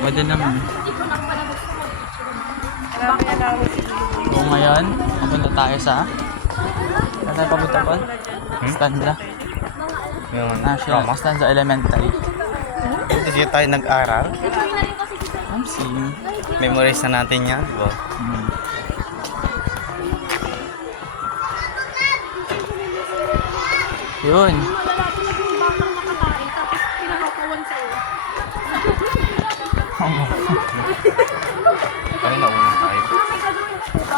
Pwede naman. So ngayon, papunta tayo sa... Saan tayo papunta po? Stanza. Yung National Stanza Elementary. dito siya tayo nag-aral. Amsing. Memorize na natin yan, diba? Yun. Kaya nauna tayo.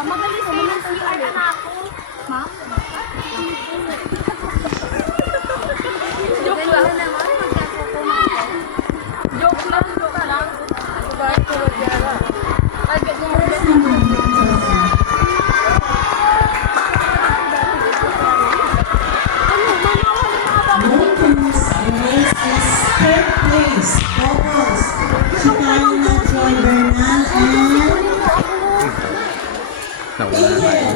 Magaling sa mga CR na ako. Ma? Joke lang naman. Joke lang. Bakit ko magyara? Agad mo Nauna na tayo.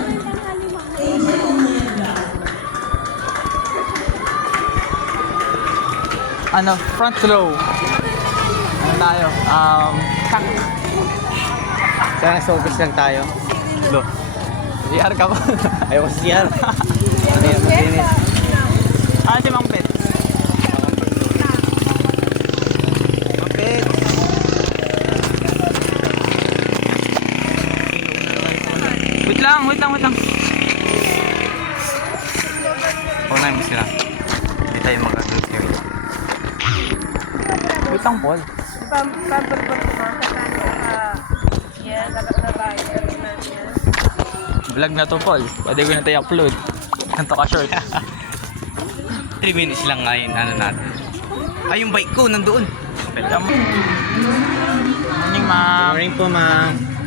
Ano, front row. Ano tayo? Sana sa office lang tayo. Lo. CR ka ba? Ayoko sa CR. Ano yan, maglinis. Ah, si Mang Pet. Kapit! Wait lang. Una yung sila. Hindi tayo mag-agad kayo. Wait lang, Paul. Vlog na to, Paul. Pwede ko na tayo upload. Ganto ka short. 3 minutes lang ngayon, ano natin. Ay, yung bike ko, nandoon. Morning, ma'am. Morning po, ma'am.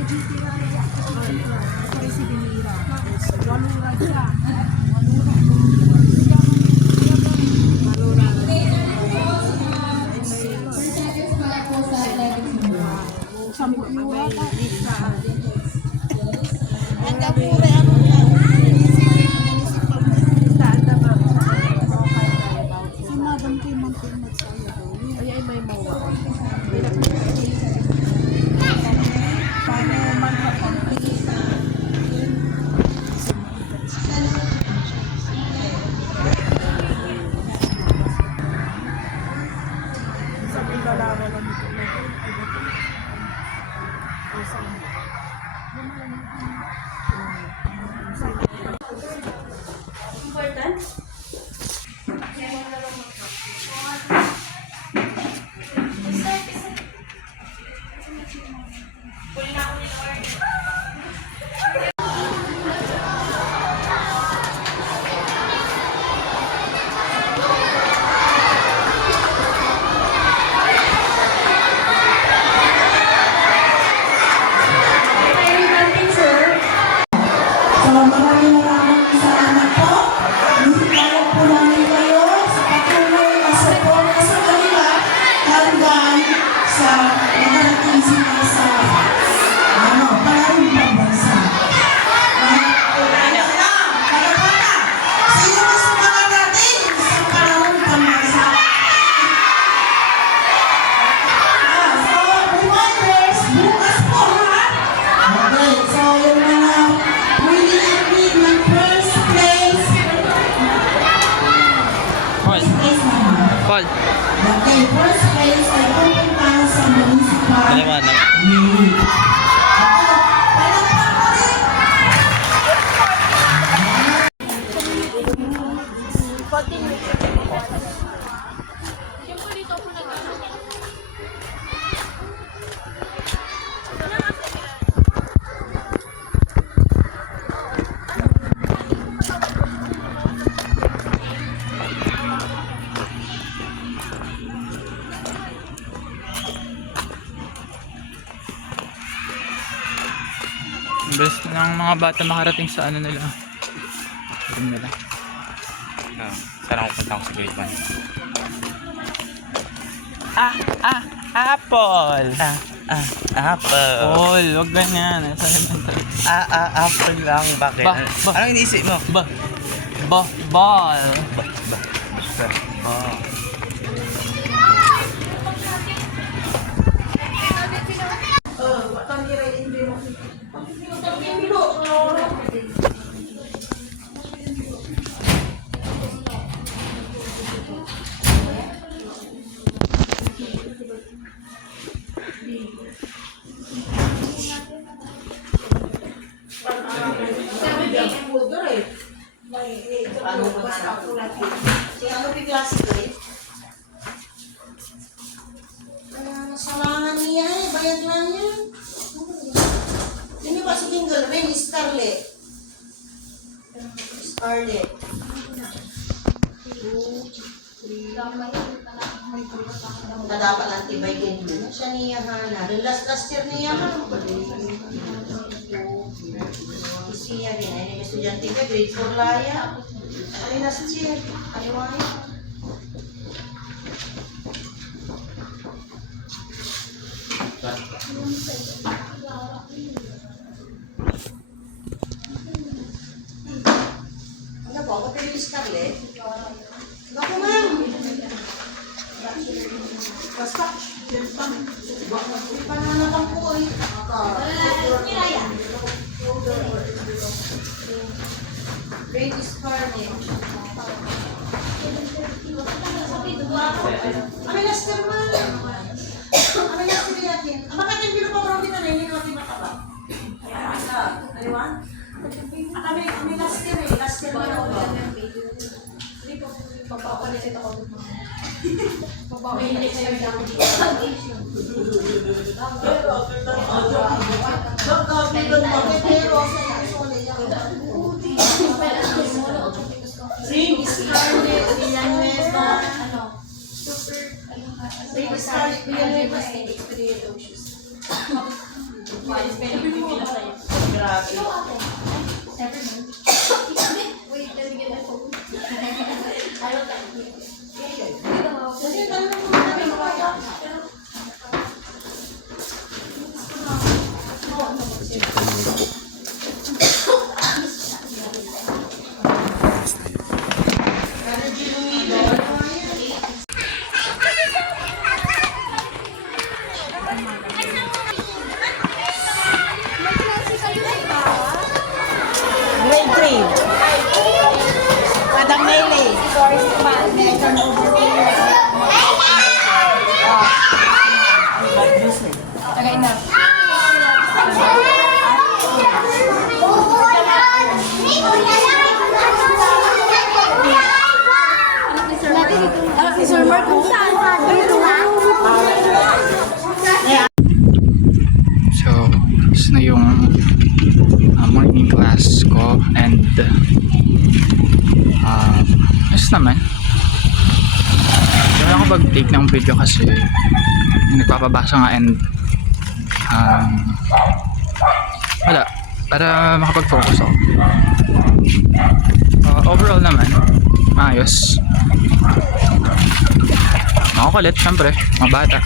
Paul. Okay, first place ay pupunta sa municipal. Maliwanag. Bilis ng mga bata makarating sa ano nila. Room nila. Sana ako punta ako sa grade 1. Apple! Apple. Paul, wag ganyan. Sa elementary. Apple lang. Bakit? Ba- ba- Anong iniisip mo? Ball. Basta. Oh. Ano ba na? Sige, ano pi klase ko eh? Salangan niya eh, bayad lang yan. Hindi ba sa single ring, Scarlett? Scarlett. 2, 3. Dapat lang tibay din mo. Siya niya hana. Last year niya ha. Siya rin. Ay, may estudyante ka. Grade 4 laya. Ay, last year. Aliwaya. Ano po? Ako pero Scarlett? Bako ma'am. Basta. Pananapan po eh. Great Scarlett. Kami laster ma'am. Kami laster natin. Bakit yung pinapaparaw kita na hindi natin makaba? Aliwan? Kami laster eh. Laster na ako. Papapalisit ako dito. Papapalisit sa'yo lang dito. Ring Scarlett Villanueva. Ring Scarlett Villanueva. Grabe. Wait, let me get my phone. I don't like it. Kasi tanong mo namin kaya. Grade 3. Madam Mele. Tagay na. Si Sir Mark kung saan? So, this na yung morning class ko and ayos naman. Hindi ako mag-take ng video kasi nagpapabasa nga and wala, para makapag-focus ako. Overall naman, ayos. Makukulit syempre, mga bata.